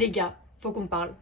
Les gars, faut qu'on parle.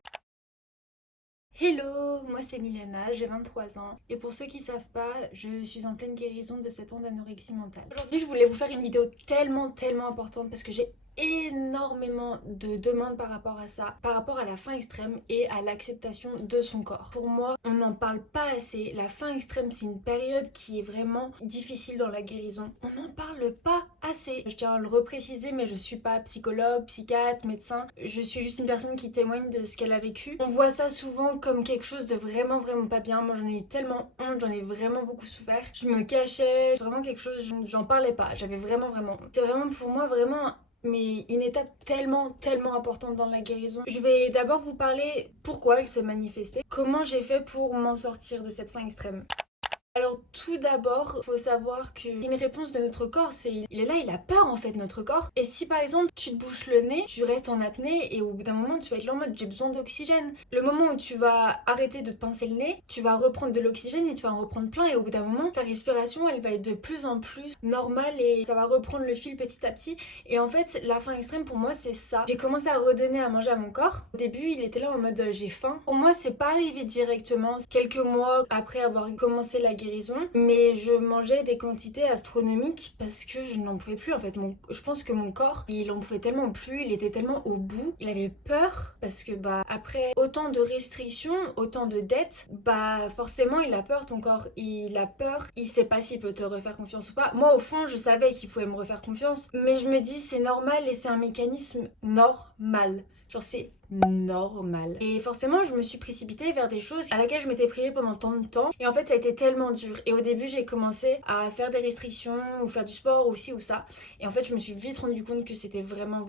Hello, moi c'est Milena, j'ai 23 ans et pour ceux qui savent pas, je suis en pleine guérison de 7 ans d'anorexie mentale. Aujourd'hui, je voulais vous faire une vidéo tellement importante parce que j'ai énormément de demandes par rapport à ça, par rapport à la faim extrême et à l'acceptation de son corps. Pour moi, on n'en parle pas assez. La faim extrême, c'est une période qui est vraiment difficile dans la guérison. On n'en parle pas assez. Je tiens à le repréciser, mais je suis pas psychologue, psychiatre, médecin. Je suis juste une personne qui témoigne de ce qu'elle a vécu. On voit ça souvent comme quelque chose de vraiment pas bien. Moi, j'en ai eu tellement honte, j'en ai vraiment beaucoup souffert. Je me cachais, vraiment quelque chose, j'en parlais pas. J'avais vraiment honte. C'est vraiment pour moi vraiment mais une étape tellement importante dans la guérison. Je vais d'abord vous parler pourquoi elle s'est manifestée, comment j'ai fait pour m'en sortir de cette faim extrême. Alors tout d'abord, il faut savoir qu'une réponse de notre corps, il est là, il a peur en fait, notre corps. Et si par exemple tu te bouches le nez, tu restes en apnée et au bout d'un moment tu vas être là en mode j'ai besoin d'oxygène. Le moment où tu vas arrêter de te pincer le nez, tu vas reprendre de l'oxygène et tu vas en reprendre plein et au bout d'un moment ta respiration elle va être de plus en plus normale et ça va reprendre le fil petit à petit. Et en fait la faim extrême pour moi c'est ça. J'ai commencé à redonner à manger à mon corps. Au début il était là en mode j'ai faim. Pour moi c'est pas arrivé directement. Quelques mois après avoir commencé la guérison, mais je mangeais des quantités astronomiques parce que je n'en pouvais plus en fait. Je pense que mon corps, il en pouvait tellement plus, il était tellement au bout, il avait peur parce que après autant de restrictions, autant de dettes, forcément il a peur ton corps, il a peur, il sait pas s'il peut te refaire confiance ou pas. Moi au fond je savais qu'il pouvait me refaire confiance, mais je me dis c'est normal et c'est un mécanisme normal. Genre c'est normal. Et forcément, je me suis précipitée vers des choses à laquelle je m'étais privée pendant tant de temps. Et en fait, ça a été tellement dur. Et au début, j'ai commencé à faire des restrictions ou faire du sport ou ci ou ça. Et en fait, je me suis vite rendu compte que c'était vraiment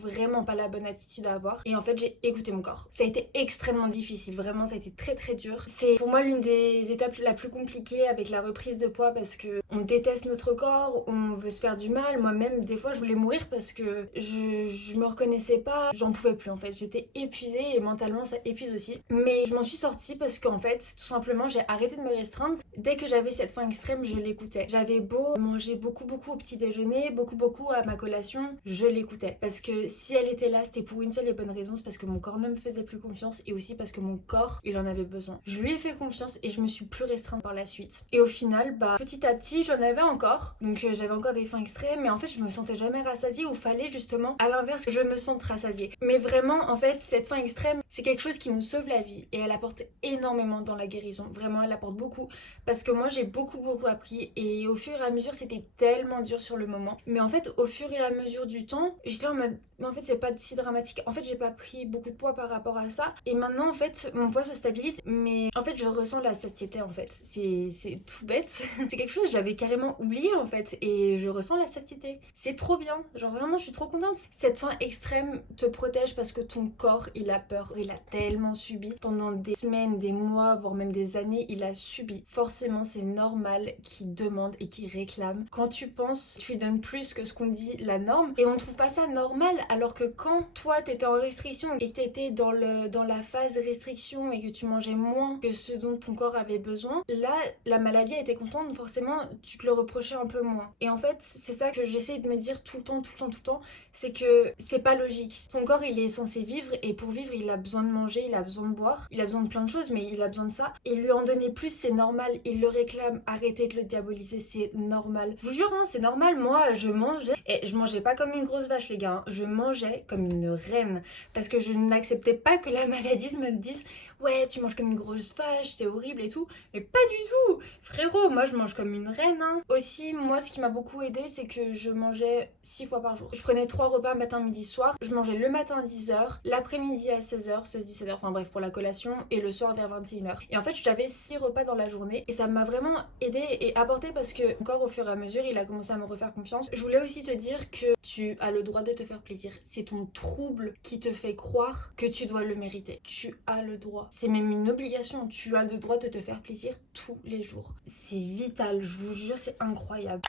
pas la bonne attitude à avoir. Et en fait, j'ai écouté mon corps. Ça a été extrêmement difficile. Vraiment, ça a été très dur. C'est pour moi l'une des étapes la plus compliquée avec la reprise de poids parce que on déteste notre corps, on veut se faire du mal. Moi-même, des fois, je voulais mourir parce que je me reconnaissais pas. J'en pouvais plus en fait. J'étais épuisée et mentalement ça épuise aussi. Mais je m'en suis sortie parce qu'en fait, tout simplement, j'ai arrêté de me restreindre. Dès que j'avais cette faim extrême, je l'écoutais. J'avais beau manger beaucoup au petit déjeuner, beaucoup à ma collation, je l'écoutais. Parce que si elle était là, c'était pour une seule et bonne raison, c'est parce que mon corps ne me faisait plus confiance et aussi parce que mon corps, il en avait besoin. Je lui ai fait confiance et je me suis plus restreinte par la suite. Et au final, petit à petit, j'en avais encore. Donc j'avais encore des faims extrêmes, mais en fait, je me sentais jamais rassasiée ou fallait justement, à l'inverse, que je me sente rassasiée. Mais vraiment, en fait, cette faim extrême, c'est quelque chose qui nous sauve la vie et elle apporte énormément dans la guérison. Vraiment, elle apporte beaucoup parce que moi j'ai beaucoup appris et au fur et à mesure c'était tellement dur sur le moment. Mais en fait, au fur et à mesure du temps, j'étais en mode mais en fait c'est pas si dramatique. En fait, j'ai pas pris beaucoup de poids par rapport à ça et maintenant en fait mon poids se stabilise mais en fait je ressens la satiété en fait. C'est tout bête. C'est quelque chose que j'avais carrément oublié en fait et je ressens la satiété. C'est trop bien. Genre vraiment, je suis trop contente. Cette faim extrême te protège parce que ton corps, il a peur. Il a tellement subi pendant des semaines, des mois, voire même des années, il a subi. Forcément, c'est normal qu'il demande et qu'il réclame. Quand tu penses, tu lui donnes plus que ce qu'on dit la norme et on trouve pas ça normal alors que quand toi t'étais en restriction et que t'étais dans la phase restriction et que tu mangeais moins que ce dont ton corps avait besoin, là la maladie a été contente, forcément tu te le reprochais un peu moins. Et en fait, c'est ça que j'essaie de me dire tout le temps, c'est que c'est pas logique. Ton corps il est censé vivre et pour vivre il a besoin de manger, il a besoin de boire, il a besoin de plein de choses mais il a besoin de ça. Et lui en donner plus c'est normal, il le réclame, arrêtez de le diaboliser, c'est normal. Je vous jure hein, c'est normal, moi je mangeais et je mangeais pas comme une grosse vache les gars, hein. Je mangeais comme une reine parce que je n'acceptais pas que la maladie me dise ouais tu manges comme une grosse vache, c'est horrible et tout, mais pas du tout frérot, moi je mange comme une reine hein. Aussi moi ce qui m'a beaucoup aidé c'est que je mangeais 6 fois par jour. Je prenais 3 repas matin, midi, soir. Je mangeais le matin à 10h, l'après-midi à 16h, 16-17h, enfin bref pour la collation, et le soir vers 21h. Et en fait j'avais 6 repas dans la journée et ça m'a vraiment aidé et apporté parce que encore au fur et à mesure il a commencé à me refaire confiance. Je voulais aussi te dire que tu as le droit de te faire plaisir. C'est ton trouble qui te fait croire que tu dois le mériter. Tu as le droit. C'est même une obligation. Tu as le droit de te faire plaisir tous les jours. C'est vital, je vous jure, c'est incroyable.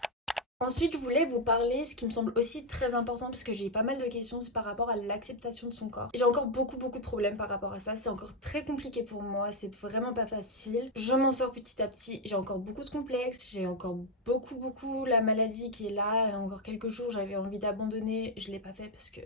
Ensuite, je voulais vous parler, ce qui me semble aussi très important, parce que j'ai eu pas mal de questions, c'est par rapport à l'acceptation de son corps. J'ai encore beaucoup de problèmes par rapport à ça, c'est encore très compliqué pour moi, c'est vraiment pas facile. Je m'en sors petit à petit, j'ai encore beaucoup de complexes, j'ai encore beaucoup la maladie qui est là, encore quelques jours j'avais envie d'abandonner, je l'ai pas fait parce que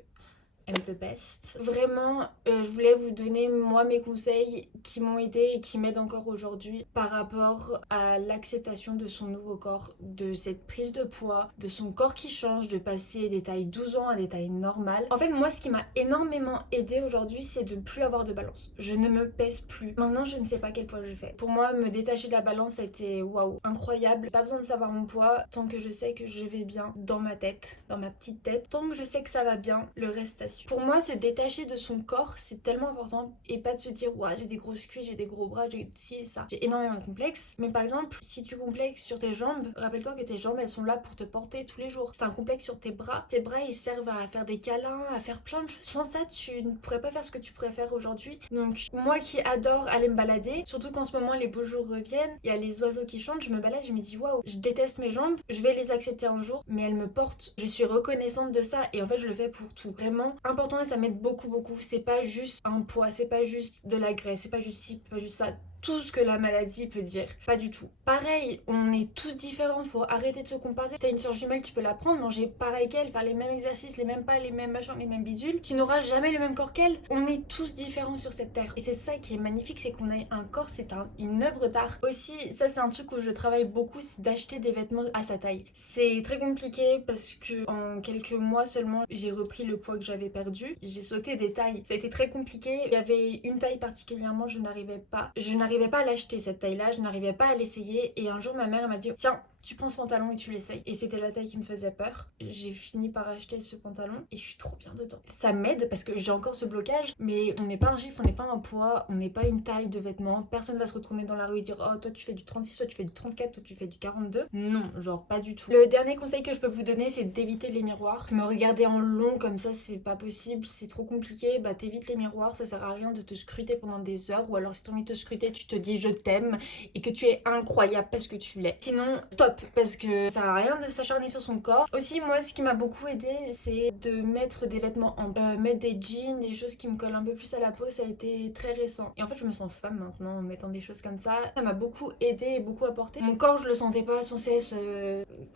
I'm the best. Vraiment, je voulais vous donner moi mes conseils qui m'ont aidé et qui m'aident encore aujourd'hui par rapport à l'acceptation de son nouveau corps, de cette prise de poids, de son corps qui change, de passer des tailles 12 ans à des tailles normales. En fait, moi, ce qui m'a énormément aidé aujourd'hui, c'est de ne plus avoir de balance. Je ne me pèse plus. Maintenant, je ne sais pas quel poids je fais. Pour moi, me détacher de la balance, ça a été waouh, incroyable. Pas besoin de savoir mon poids tant que je sais que je vais bien dans ma tête, dans ma petite tête. Tant que je sais que ça va bien, le reste ça suffit. Pour moi, se détacher de son corps, c'est tellement important et pas de se dire ouais, j'ai des grosses cuisses, j'ai des gros bras, j'ai ci et ça. J'ai énormément de complexes. Mais par exemple, si tu complexes sur tes jambes, rappelle-toi que tes jambes elles sont là pour te porter tous les jours. C'est un complexe sur tes bras. Tes bras ils servent à faire des câlins, à faire plein de choses. Sans ça, tu ne pourrais pas faire ce que tu pourrais faire aujourd'hui. Donc, moi qui adore aller me balader, surtout qu'en ce moment les beaux jours reviennent, il y a les oiseaux qui chantent, je me balade, je me dis waouh, je déteste mes jambes, je vais les accepter un jour, mais elles me portent. Je suis reconnaissante de ça et en fait, je le fais pour tout. Vraiment important et ça m'aide beaucoup, beaucoup. C'est pas juste un poids, c'est pas juste de la graisse, c'est pas juste ci, pas juste ça. Tout ce que la maladie peut dire. Pas du tout. Pareil, on est tous différents, faut arrêter de se comparer. Si t'as une soeur jumelle, tu peux la prendre, manger pareil qu'elle, faire les mêmes exercices, les mêmes pas, les mêmes machins, les mêmes bidules. Tu n'auras jamais le même corps qu'elle. On est tous différents sur cette terre. Et c'est ça qui est magnifique, c'est qu'on a un corps, c'est une œuvre d'art. Aussi, ça c'est un truc où je travaille beaucoup, c'est d'acheter des vêtements à sa taille. C'est très compliqué parce que en quelques mois seulement, j'ai repris le poids que j'avais perdu. J'ai sauté des tailles. Ça a été très compliqué. Il y avait une taille particulièrement, je n'arrivais pas à l'acheter cette taille là, je n'arrivais pas à l'essayer et un jour ma mère m'a dit tiens tu prends ce pantalon et tu l'essayes. Et c'était la taille qui me faisait peur. J'ai fini par acheter ce pantalon et je suis trop bien dedans. Ça m'aide parce que j'ai encore ce blocage, mais on n'est pas un chiffre, on n'est pas un poids, on n'est pas une taille de vêtements. Personne va se retourner dans la rue et dire oh toi tu fais du 36, toi tu fais du 34, toi tu fais du 42. Non, genre pas du tout. Le dernier conseil que je peux vous donner c'est d'éviter les miroirs. Me regarder en long comme ça c'est pas possible, c'est trop compliqué. Bah t'évites les miroirs, ça sert à rien de te scruter pendant des heures ou alors si t'as envie de te scruter tu te dis je t'aime et que tu es incroyable parce que tu l'es. Sinon stop parce que ça sert à rien de s'acharner sur son corps. Aussi moi ce qui m'a beaucoup aidé c'est de mettre des vêtements en mettre des jeans, des choses qui me collent un peu plus à la peau, ça a été très récent. Et en fait je me sens femme maintenant en mettant des choses comme ça. Ça m'a beaucoup aidé et beaucoup apporté. Mon corps je le sentais pas sans cesse.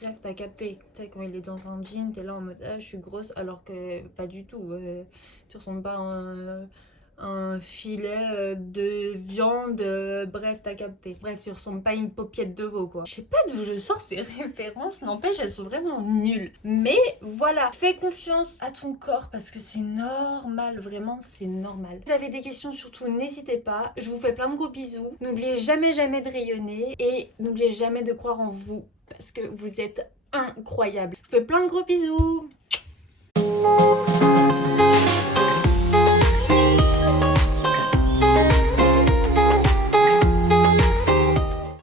Bref t'as capté. Tu sais quand il est dans un jean t'es là en mode ah je suis grosse alors que pas du tout. Tu ressembles pas à un filet de viande, bref t'as capté. Bref tu ressembles pas à une paupiette de veau quoi. Je sais pas d'où je sors ces références, n'empêche elles sont vraiment nulles. Mais voilà, fais confiance à ton corps parce que c'est normal, vraiment c'est normal. Si vous avez des questions surtout n'hésitez pas, je vous fais plein de gros bisous. N'oubliez jamais de rayonner et n'oubliez jamais de croire en vous parce que vous êtes incroyable. Je vous fais plein de gros bisous.